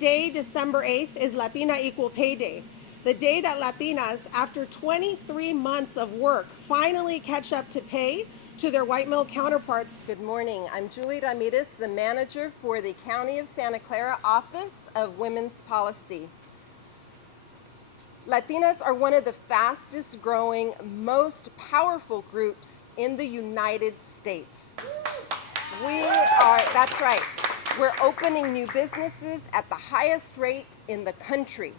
Today, December 8th, is Latina Equal Pay Day, the day that Latinas, after 23 months of work, finally catch up to pay to their white male counterparts. Good morning. I'm Julie Ramirez, the manager for the County of Santa Clara Office of Women's Policy. Latinas are one of the fastest growing, most powerful groups in the United States. That's right. We're opening new businesses at the highest rate in the country.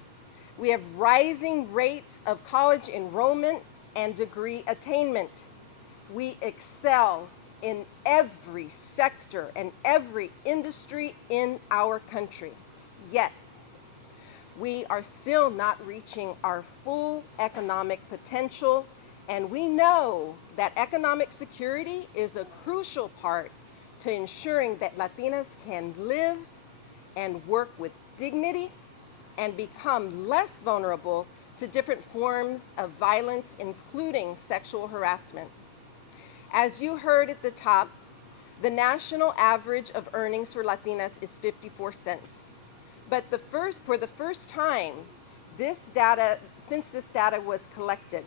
We have rising rates of college enrollment and degree attainment. We excel in every sector and every industry in our country. Yet, we are still not reaching our full economic potential, and we know that economic security is a crucial part to ensuring that Latinas can live and work with dignity and become less vulnerable to different forms of violence, including sexual harassment. As you heard at the top, the national average of earnings for Latinas is 54 cents. But for the first time, since this data was collected,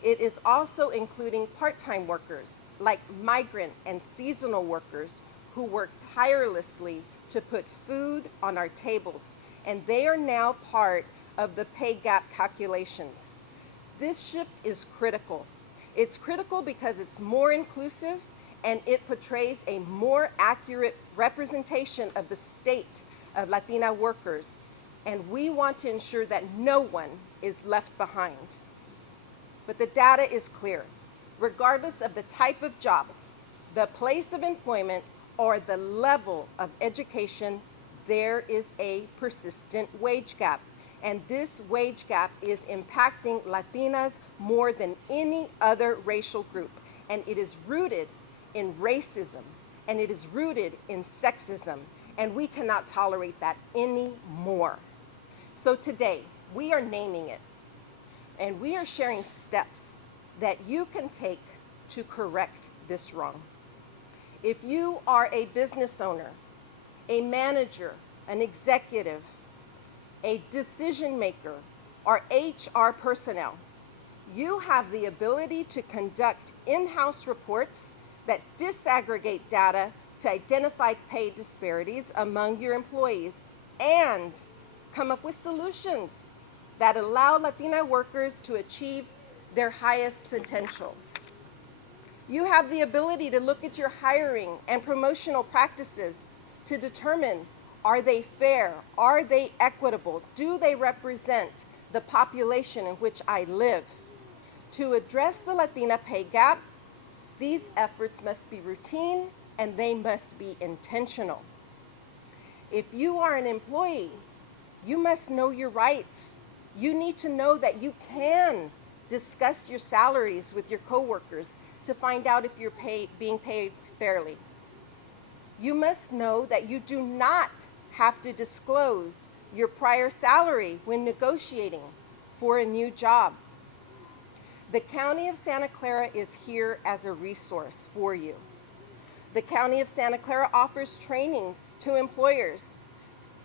it is also including part-time workers, like migrant and seasonal workers who work tirelessly to put food on our tables, and they are now part of the pay gap calculations. This shift is critical. It's critical because it's more inclusive and it portrays a more accurate representation of the state of Latina workers, and we want to ensure that no one is left behind. But the data is clear. Regardless of the type of job, the place of employment, or the level of education, there is a persistent wage gap. And this wage gap is impacting Latinas more than any other racial group. And it is rooted in racism, and it is rooted in sexism, and we cannot tolerate that anymore. So today, we are naming it, and we are sharing steps that you can take to correct this wrong. If you are a business owner, a manager, an executive, a decision maker, or HR personnel, you have the ability to conduct in-house reports that disaggregate data to identify pay disparities among your employees and come up with solutions that allow Latina workers to achieve their highest potential. You have the ability to look at your hiring and promotional practices to determine, are they fair? Are they equitable? Do they represent the population in which I live? To address the Latina pay gap, these efforts must be routine and they must be intentional. If you are an employee, you must know your rights. You need to know that you can discuss your salaries with your coworkers to find out if you're being paid fairly. You must know that you do not have to disclose your prior salary when negotiating for a new job. The County of Santa Clara is here as a resource for you. The County of Santa Clara offers trainings to employers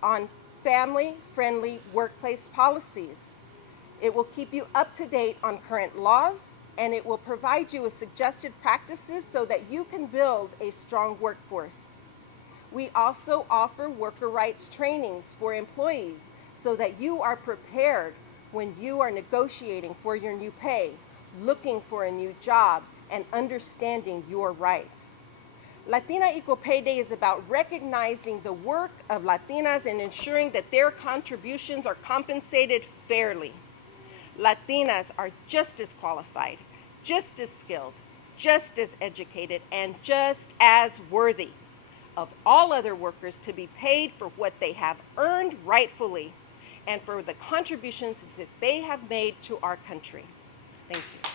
on family-friendly workplace policies. It will keep you up to date on current laws, and it will provide you with suggested practices so that you can build a strong workforce. We also offer worker rights trainings for employees so that you are prepared when you are negotiating for your new pay, looking for a new job, and understanding your rights. Latina Equal Pay Day is about recognizing the work of Latinas and ensuring that their contributions are compensated fairly. Latinas are just as qualified, just as skilled, just as educated, and just as worthy of all other workers to be paid for what they have earned rightfully and for the contributions that they have made to our country. Thank you.